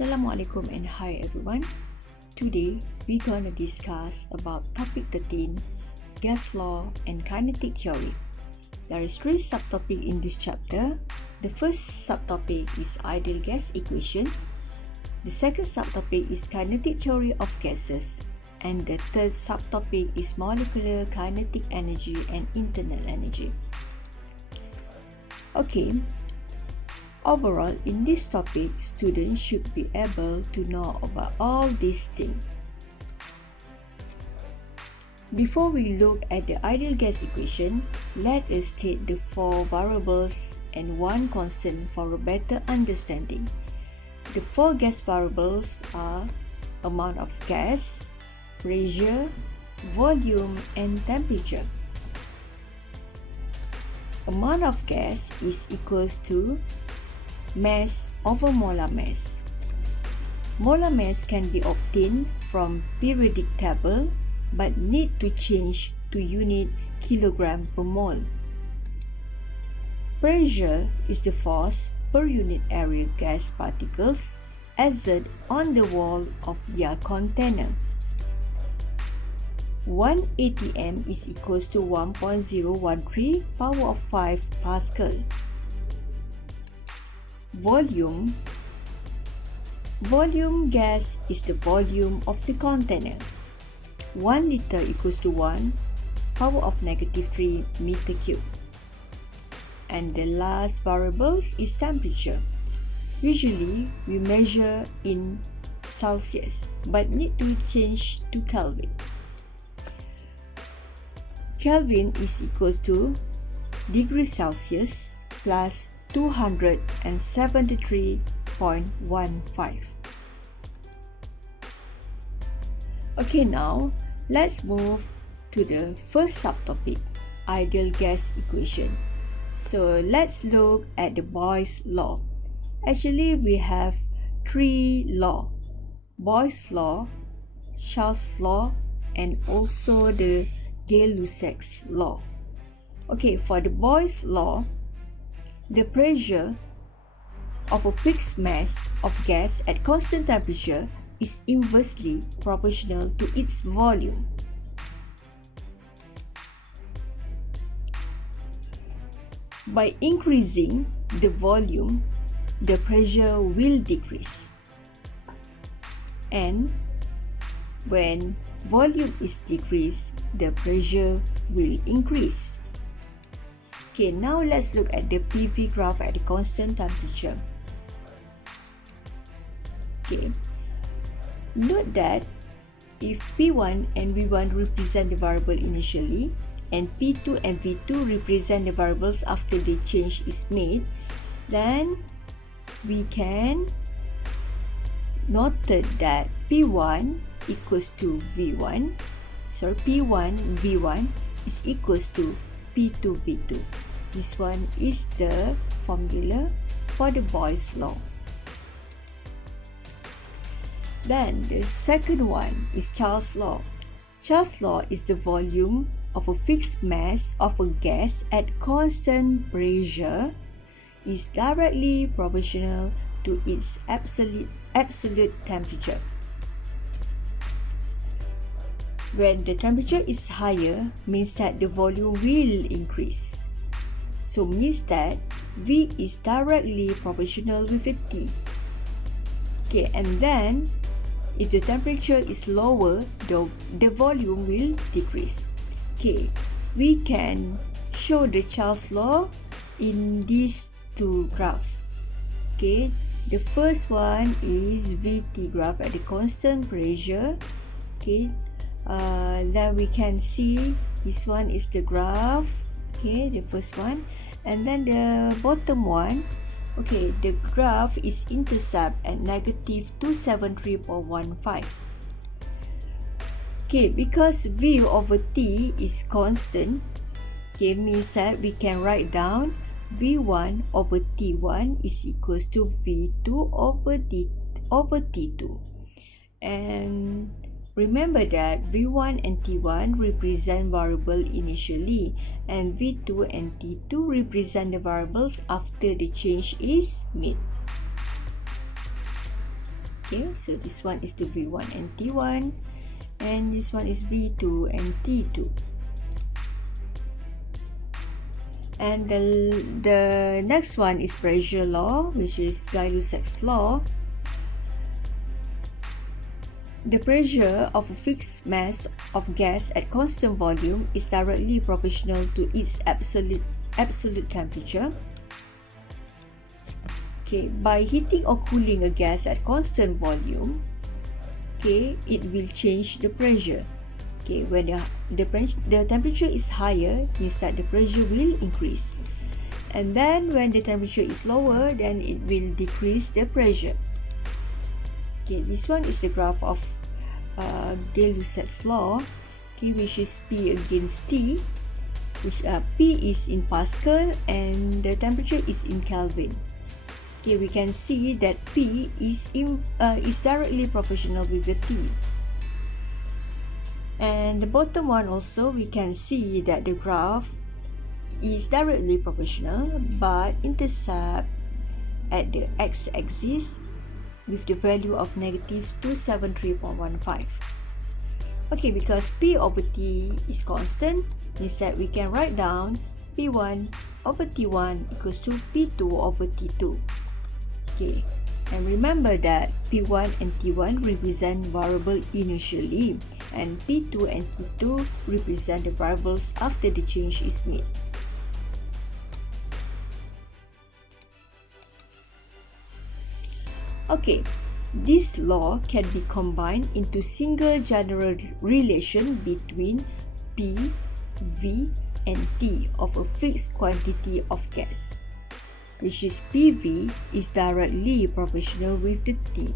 Assalamualaikum and hi everyone. Today we're going to discuss about topic 13, gas law and kinetic theory. There is 3 subtopics in this chapter. The first subtopic is ideal gas equation. The second subtopic is kinetic theory of gases. And the third subtopic is molecular kinetic energy and internal energy. Okay. Overall, in this topic, students should be able to know about all these things. Before we look at the ideal gas equation, let us state the 4 variables and 1 constant for a better understanding. The 4 gas variables are amount of gas, pressure, volume, and temperature. Amount of gas is equals to mass over molar mass. Molar mass can be obtained from periodic table but need to change to unit kilogram per mole. Pressure is the force per unit area gas particles exert on the wall of their container. 1 atm is equals to 1.013 power of 5 Pascal. Volume gas is the volume of the container. 1 liter equals to 1 power of -3 meter cube. And the last variables is temperature. Usually we measure in Celsius but need to change to Kelvin. Kelvin is equals to degrees Celsius plus 273.15. Okay, now let's move to the first subtopic, ideal gas equation. So let's look at the Boyle's law. Actually, we have 3 laws: Boyle's law, Charles' law, and also the Gay-Lussac's law. Okay, for the Boyle's law, the pressure of a fixed mass of gas at constant temperature is inversely proportional to its volume. By increasing the volume, the pressure will decrease. And when volume is decreased, the pressure will increase. Okay, now let's look at the PV graph at the constant temperature. Okay, note that if P1 and V1 represent the variable initially, and P2 and V2 represent the variables after the change is made, then we can note that P1 equals to V1. So P1 V1 is equals to P2 V2. This one is the formula for the Boyle's law. Then the second one is Charles' law. Charles' law is the volume of a fixed mass of a gas at constant pressure is directly proportional to its absolute temperature. When the temperature is higher, means that the volume will increase. So means that V is directly proportional with the T. Okay, and then if the temperature is lower, the volume will decrease. Okay, we can show the Charles' law in these 2 graphs. Okay, the first one is VT graph at the constant pressure. Okay, then we can see this one is the graph. Okay, the first one, and then the bottom one. Okay, the graph is intercept at -273.15. Okay, because V over T is constant, okay, means that we can write down V1 over T1 is equals to V2 over T2. And remember that V1 and T1 represent variable initially, and V2 and T2 represent the variables after the change is made. Okay, so this one is the V1 and T1, and this one is V2 and T2. And the next one is pressure law, which is Gay-Lussac's law. The pressure of a fixed mass of gas at constant volume is directly proportional to its absolute temperature. Okay, by heating or cooling a gas at constant volume, okay, it will change the pressure. Okay, when the temperature is higher, means that the pressure will increase, and then when the temperature is lower, then it will decrease the pressure. Okay, this one is the graph of Gay-Lussac's law, okay, which is P against T, which P is in Pascal and the temperature is in Kelvin. Okay, we can see that P is directly proportional with the T. And the bottom one also, we can see that the graph is directly proportional but intercept at the x-axis with the value of negative 273.15. Okay, because P over T is constant, means that we can write down P1 over T1 equals to P2 over T2. Okay, and remember that P1 and T1 represent variable initially, and P2 and T2 represent the variables after the change is made. Okay, this law can be combined into single general relation between P, V, and T of a fixed quantity of gas, which is PV is directly proportional with the T.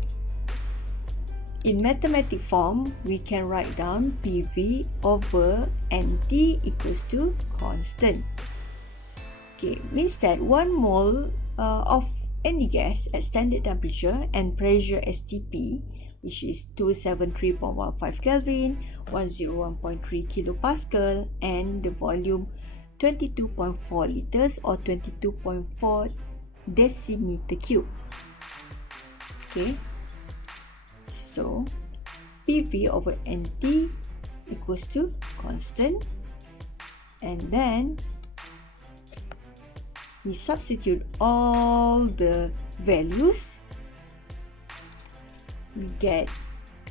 In mathematic form, we can write down PV over NT equals to constant. Okay, means that 1 mole of any gas at standard temperature and pressure STP, which is 273.15 Kelvin, 101.3 kilopascal, and the volume 22.4 liters or 22.4 decimeter cube. Okay, so PV over NT equals to constant, and then we substitute all the values. We get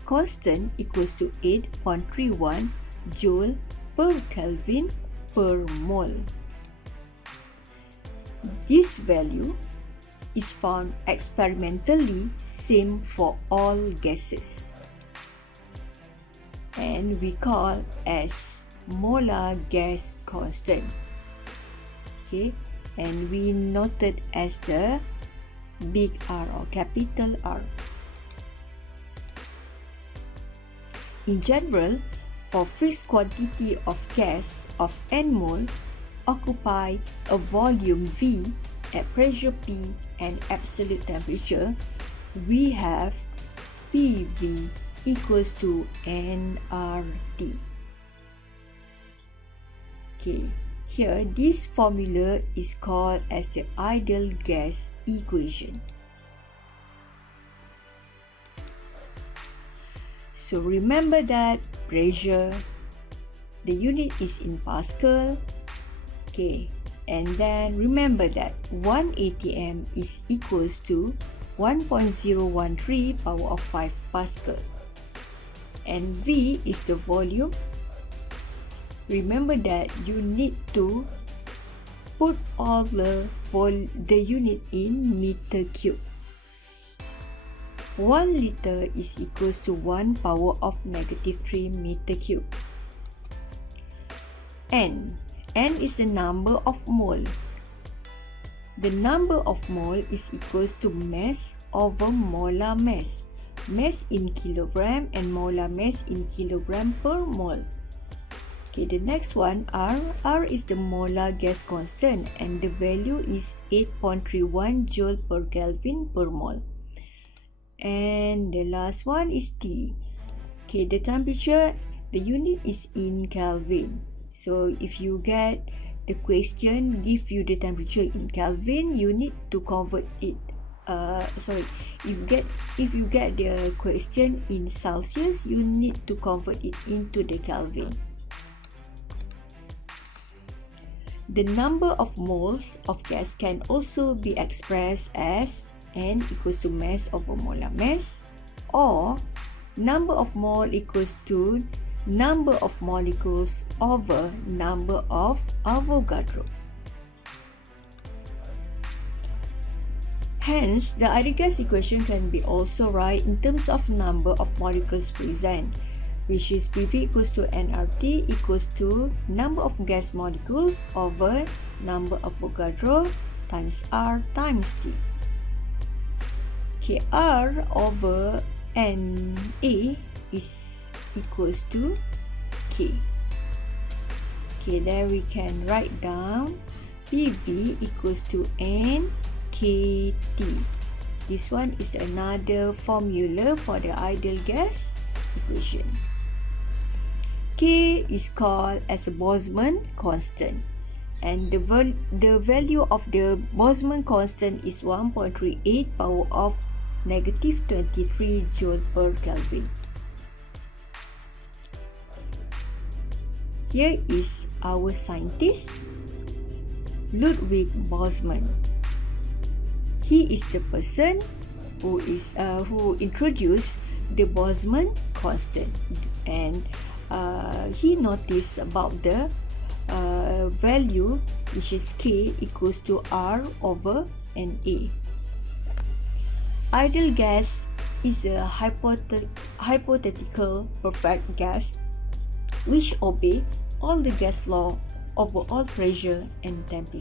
constant equals to 8.31 joule per Kelvin per mole. This value is found experimentally same for all gases, and we call as molar gas constant. Okay, and we noted as the big R or capital R. In general, for fixed quantity of gas of n mole occupy a volume V at pressure P and absolute temperature, we have PV equals to nRT. Okay, here this formula is called as the ideal gas equation. So remember that pressure, the unit is in Pascal. Okay, and then remember that 1 atm is equals to 1.013 power of 5 Pascal. And V is the volume. Remember that you need to put all the unit in meter cube. 1 liter is equals to 1 power of negative 3 meter cube. N is the number of mole. The number of mole is equals to mass over molar mass. Mass in kilogram and molar mass in kilogram per mole. Okay, the next one, R. R is the molar gas constant and the value is 8.31 joule per Kelvin per mole. And the last one is T. Okay, the temperature, the unit is in Kelvin. So if you get the question give you the temperature in Kelvin, you need to convert it if you get the question in Celsius, you need to convert it into the Kelvin. The number of moles of gas can also be expressed as N equals to mass over molar mass, or number of mole equals to number of molecules over number of Avogadro. Hence, the ideal gas equation can be also written in terms of number of molecules present, which is PV equals to nRT equals to number of gas molecules over number of Avogadro times R times T. Kr over Na is equals to K. Okay, then we can write down PV equals to NKT. This one is another formula for the ideal gas equation. K is called as a Boltzmann constant, and the value of the Boltzmann constant is 1.38 power of negative 23 joule per Kelvin. Here is our scientist, Ludwig Boltzmann. He is the person who introduced the Boltzmann constant, and he noticed about the value, which is K equals to R over Na. Ideal gas is a hypothetical perfect gas which obey all the gas law over all pressure and temperature.